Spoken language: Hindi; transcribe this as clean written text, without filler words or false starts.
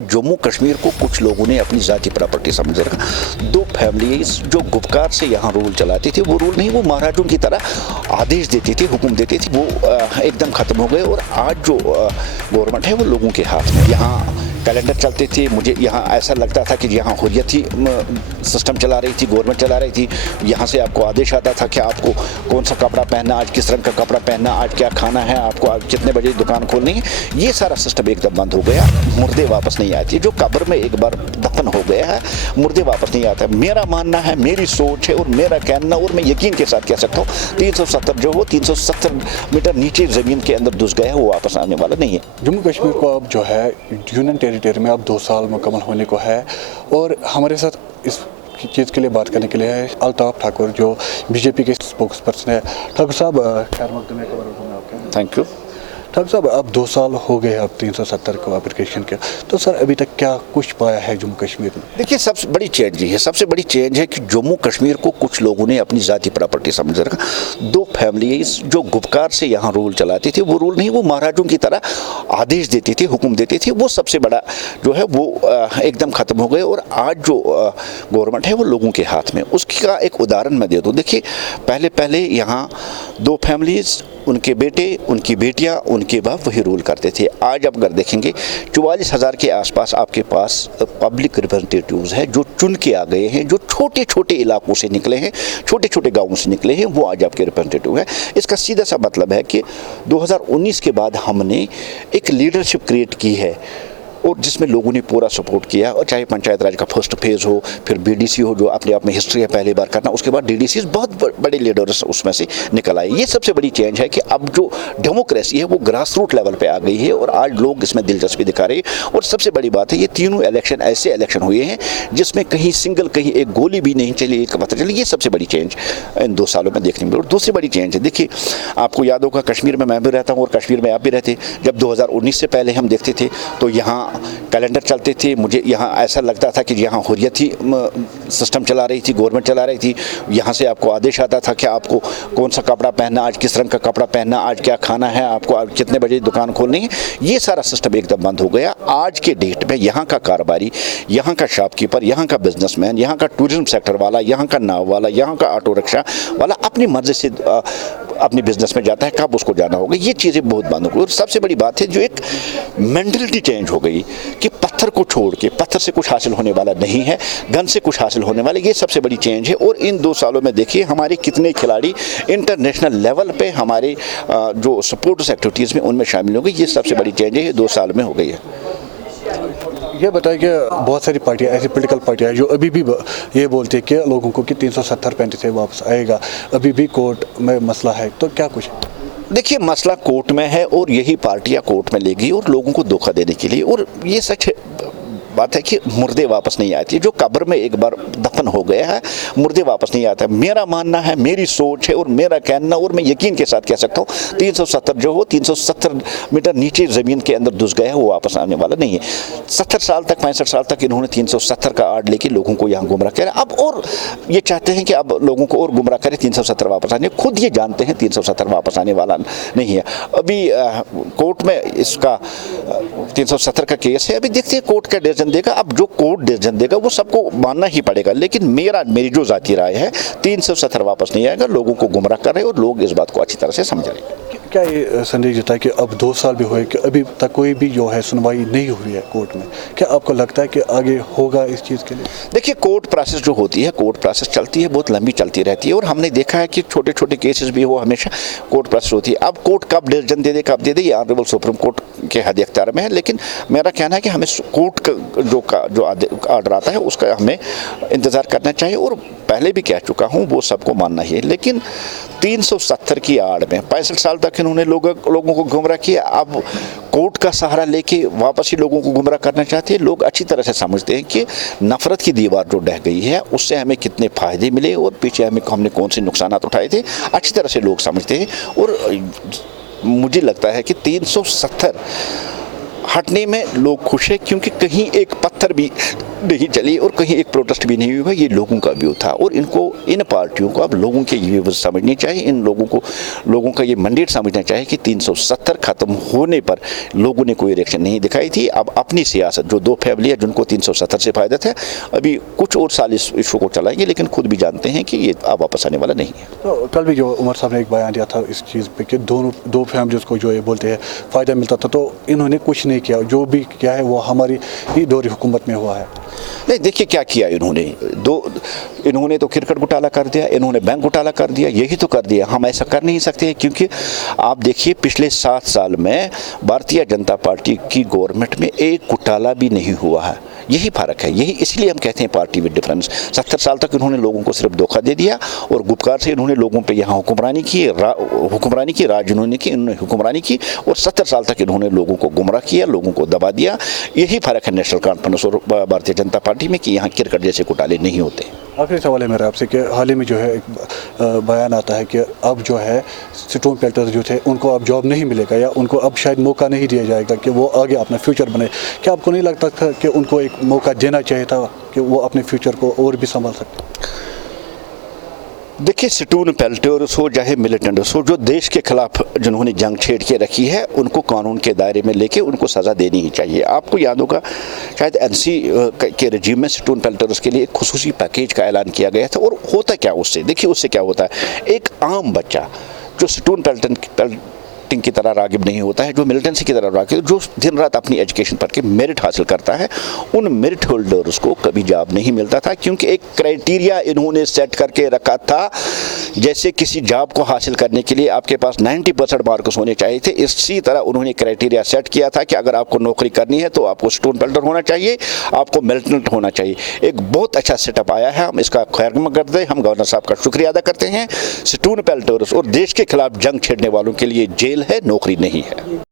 जम्मू कश्मीर को कुछ लोगों ने अपनी जाति प्रॉपर्टी समझ रखा। दो फैमिलीज जो गुपकार से यहाँ रूल चलाती थी, वो रूल नहीं, वो महाराजों की तरह आदेश देती थी, हुक्म देती थी, वो एकदम खत्म हो गए। और आज जो गवर्नमेंट है वो लोगों के हाथ में। यहाँ कैलेंडर चलते थे, मुझे यहाँ ऐसा लगता था कि यहाँ हुर्रियत ही सिस्टम चला रही थी, गवर्नमेंट चला रही थी। यहाँ से आपको आदेश आता था कि आपको कौन सा कपड़ा पहनना, आज किस रंग का कपड़ा पहनना, आज क्या खाना है, आपको आज कितने बजे दुकान खोलनी है। ये सारा सिस्टम एकदम बंद हो गया। मुर्दे वापस नहीं आती। जो कब्र में एक बार दफन हो गया है, मुर्दे वापस नहीं आते। मेरा मानना है, मेरी सोच है और मेरा कहना, और मैं यकीन के साथ कह सकता हूँ 370 जो हो 370 मीटर नीचे ज़मीन के अंदर घुस गया है, वो वापस आने वाला नहीं है। जम्मू कश्मीर को अब जो है यूनियन टेरिटरी में अब 2 साल मुकम्मल होने को है। और हमारे साथ इस चीज़ के लिए बात करने के लिए है अल्ताफ ठाकुर, जो बीजेपी के स्पोक्स पर्सन है। ठाकुर साहब, खैर मकदमे खबर हूँ मैं आपके। Thank you. ठाकुर साहब, अब 2 साल हो गए अब 370 को एप्लीकेशन के, तो सर अभी तक क्या कुछ पाया है जम्मू कश्मीर में? देखिए, सबसे बड़ी चेंज है, सबसे बड़ी चेंज है कि जम्मू कश्मीर को कुछ लोगों ने अपनी जाति प्रॉपर्टी समझ रखा। दो फैमिलीज जो गुपकार से यहाँ रूल चलाती थी, वो रूल नहीं, वो महाराजों की तरह आदेश देती थी, हुक्म देती थी। वो सबसे बड़ा जो है वो एकदम खत्म हो गए। और आज जो गवर्नमेंट है वो लोगों के हाथ में। उसका एक उदाहरण मैं दे दूँ। देखिए, पहले यहाँ 2 फैमिलीज, उनके बेटे, उनकी बेटियां, उनके बाप वही रूल करते थे। आज आप अगर देखेंगे 44,000 के आसपास आपके पास पब्लिक रिप्रेजेंटेटिव्स हैं जो चुन के आ गए हैं, जो छोटे छोटे इलाकों से निकले हैं, छोटे छोटे गांवों से निकले हैं, वो आज आपके रिप्रेजेंटेटिव हैं। इसका सीधा सा मतलब है कि 2019 के बाद हमने एक लीडरशिप क्रिएट की है और जिसमें लोगों ने पूरा सपोर्ट किया। और चाहे पंचायत राज का फर्स्ट फेज़ हो, फिर बीडीसी हो, जो अपने आप में हिस्ट्री है पहली बार करना, उसके बाद डीडीसी, बहुत बड़े लीडर्स उसमें से निकल आए। ये सबसे बड़ी चेंज है कि अब जो डेमोक्रेसी है वो ग्रास रूट लेवल पे आ गई है और आज लोग इसमें दिलचस्पी दिखा रहे हैं। और सबसे बड़ी बात है, ये तीनों इलेक्शन ऐसे इलेक्शन हुए हैं जिसमें कहीं सिंगल, कहीं एक गोली भी नहीं चली, एक पता चली। ये सबसे बड़ी चेंज इन 2 सालों में देखने मिली। और दूसरी बड़ी चेंज है, देखिए आपको याद होगा, कश्मीर में मैं भी रहता हूँ और कश्मीर में आप भी रहते। जब 2019 से पहले हम देखते थे तो यहाँ कैलेंडर चलते थे, मुझे यहाँ ऐसा लगता था कि यहाँ हुर्रियत ही सिस्टम चला रही थी, गवर्नमेंट चला रही थी। यहाँ से आपको आदेश आता था कि आपको कौन सा कपड़ा पहनना, आज किस रंग का कपड़ा पहनना, आज क्या खाना है, आपको आज कितने बजे दुकान खोलनी है। ये सारा सिस्टम एकदम बंद हो गया। आज के डेट में यहाँ का कारोबारी, यहाँ का शॉपकीपर, यहाँ का बिजनेसमैन, यहाँ का टूरिज्म सेक्टर वाला, यहाँ का नाव वाला, यहाँ का ऑटो रिक्शा वाला अपनी मर्जी से अपनी बिजनेस में जाता है, कब उसको जाना होगा। ये चीज़ें बहुत बंद हो गई। और सबसे बड़ी बात है, जो एक मेंटलिटी चेंज हो गई कि पत्थर को छोड़ के, पत्थर से कुछ हासिल होने वाला नहीं है, गन से कुछ हासिल होने वाला, ये सबसे बड़ी चेंज है। और इन 2 सालों में देखिए हमारे कितने खिलाड़ी इंटरनेशनल लेवल पे हमारे जो स्पोर्ट्स एक्टिविटीज़ में उनमें शामिल हो गए। ये सबसे बड़ी चेंज है, ये 2 साल में हो गई है। ये बताइए कि बहुत सारी पार्टियां, ऐसी पॉलिटिकल पार्टियां जो अभी भी ये बोलती है कि लोगों को कि 370-35 से वापस आएगा, अभी भी कोर्ट में मसला है, तो क्या कुछ? देखिए, मसला कोर्ट में है और यही पार्टियां कोर्ट में लेगी और लोगों को धोखा देने के लिए। और ये सच बात है कि मुर्दे वापस नहीं आती। जो कब्र में एक बार दफन हो गया है, मुर्दे वापस नहीं आते। मेरा मानना है, मेरी सोच है और मेरा कहना, और मैं यकीन के साथ कह सकता हूँ 370 जो हो 370 मीटर नीचे ज़मीन के अंदर घुस गया है, वो वापस आने वाला नहीं है। 70 साल तक, 65 साल तक इन्होंने 370 का आड़ लेके लोगों को यहाँ गुमराह किया। अब और ये चाहते हैं कि अब लोगों को और गुमराह करें, 370 वापस आने। खुद ये जानते हैं 370 वापस आने वाला नहीं है। अभी कोर्ट में इसका 370 का केस है, अभी देखते हैं कोर्ट का डिसीजन देगा। अब जो कोर्ट डिसीजन देगा वो सबको मानना ही पड़ेगा। लेकिन मेरी जो जाती राय है, 370 वापस नहीं आएगा। लोगों को गुमराह कर रहे हैं और लोग इस बात को अच्छी तरह से समझ रहे हैं। क्या ये संदेश देता है कि अब 2 साल भी हुए कि अभी तक कोई भी जो है सुनवाई नहीं हो रही है कोर्ट में? क्या आपको लगता है कि आगे होगा इस चीज़ के लिए? देखिए, कोर्ट प्रोसेस जो होती है, कोर्ट प्रोसेस चलती है, बहुत लंबी चलती रहती है। और हमने देखा है कि छोटे छोटे केसेस भी वो हमेशा कोर्ट प्रोसेस होती है। अब कोर्ट कब डिसीजन दे दे, कब दे दे, ये ऑनरेबल सुप्रीम कोर्ट के हद इख्तियार में है। लेकिन मेरा कहना है कि हमें कोर्ट का जो ऑर्डर आता है उसका हमें इंतज़ार करना चाहिए। और पहले भी कह चुका हूँ, वो सबको मानना ही है। लेकिन 370 की आड़ में 65 साल तक इन्होंने लोगों को गुमराह किया। अब कोर्ट का सहारा लेके वापस ही लोगों को गुमराह करना चाहते हैं। लोग अच्छी तरह से समझते हैं कि नफरत की दीवार जो ढह गई है, उससे हमें कितने फ़ायदे मिले और पीछे हमने कौन से नुकसान उठाए थे, अच्छी तरह से लोग समझते हैं। और मुझे लगता है कि 370 हटने में लोग खुश हैं, क्योंकि कहीं एक पत्थर भी नहीं चली और कहीं एक प्रोटेस्ट भी नहीं हुआ। ये लोगों का व्यू था और इनको, इन पार्टियों को अब लोगों के ये व्यूज समझनी चाहिए। इन लोगों का ये मैंडेट समझना चाहिए कि 370 खत्म होने पर लोगों ने कोई रिएक्शन नहीं दिखाई थी। अब अपनी सियासत, जो दो फैमिली है जिनको 370 से फायदा था, अभी कुछ और साल इस इशू को चलाएंगे, लेकिन खुद भी जानते हैं कि ये अब वापस आने वाला नहीं है। तो कल भी जो उमर साहब ने एक बयान दिया था इस चीज़ पे कि दो फैमिलीज को जो ये बोलते हैं फ़ायदा मिलता था, तो इन्होंने कुछ नहीं किया। जो भी किया है वो हमारी ही दौरी हुकूमत में हुआ है। नहीं, देखिए क्या किया इन्होंने तो क्रिकेट घोटाला कर दिया, इन्होंने बैंक घोटाला कर दिया, यही तो कर दिया। हम ऐसा कर नहीं सकते हैं, क्योंकि आप देखिए पिछले 7 साल में भारतीय जनता पार्टी की गवर्नमेंट में एक घोटाला भी नहीं हुआ है। यही फ़र्क है, यही इसलिए हम कहते हैं पार्टी विद डिफरेंस। 70 साल तक इन्होंने लोगों को सिर्फ धोखा दे दिया और गुपकार से इन्होंने लोगों पे यहाँ हुक्मरानी की राज इन्होंने हुक्मरानी की और 70 साल तक इन्होंने लोगों को गुमराह किया, लोगों को दबा दिया। यही फ़र्क है नेशनल कॉन्फ्रेंस और भारतीय जनता पार्टी में, कि यहाँ क्रिकेट जैसे घोटाले नहीं होते। आखिरी सवाल है मेरा आपसे कि हाल ही में जो है एक बयान आता है कि अब जो है स्टोन पेल्टर्स जो थे उनको अब जॉब नहीं मिलेगा या उनको अब शायद मौका नहीं दिया जाएगा कि वो आगे अपना फ्यूचर बने। क्या आपको नहीं लगता था कि उनको एक मौका देना चाहिए था कि वो अपने फ्यूचर को और भी संभाल सकते? देखिए, स्टोन पेल्टर्स हो चाहे मिलिटेंट्स हो, जो देश के खिलाफ जिन्होंने जंग छेड़ के रखी है, उनको कानून के दायरे में लेके उनको सज़ा देनी ही चाहिए। आपको याद होगा शायद एनसी के रजीम में स्टोन पेल्टर्स के लिए एक खुसूसी पैकेज का ऐलान किया गया था। और होता क्या उससे, देखिए उससे क्या होता है, एक आम बच्चा जो स्टोन पेल्टिंग की तरह रागिब नहीं होता है, जो मिलिटेंसी की तरह रागिब, जो दिन रात अपनी एजुकेशन पढ़ के मेरिट हासिल करता है, उन मेरिट होल्डर्स को कभी जॉब नहीं मिलता था, क्योंकि एक क्राइटेरिया इन्होंने सेट करके रखा था। जैसे किसी जॉब को हासिल करने के लिए आपके पास 90% मार्क्स होने चाहिए थे, इसी तरह उन्होंने क्राइटेरिया सेट किया था कि अगर आपको नौकरी करनी है तो आपको स्टोन पेल्टर होना चाहिए, आपको मिलिटेंट होना चाहिए। एक बहुत अच्छा सेटअप आया है, हम इसका खैर करते हैं, हम गवर्नर साहब का शुक्रिया अदा करते हैं। स्टोन पेल्टर्स और देश के खिलाफ जंग छेड़ने वालों के लिए जेल है, नौकरी नहीं है।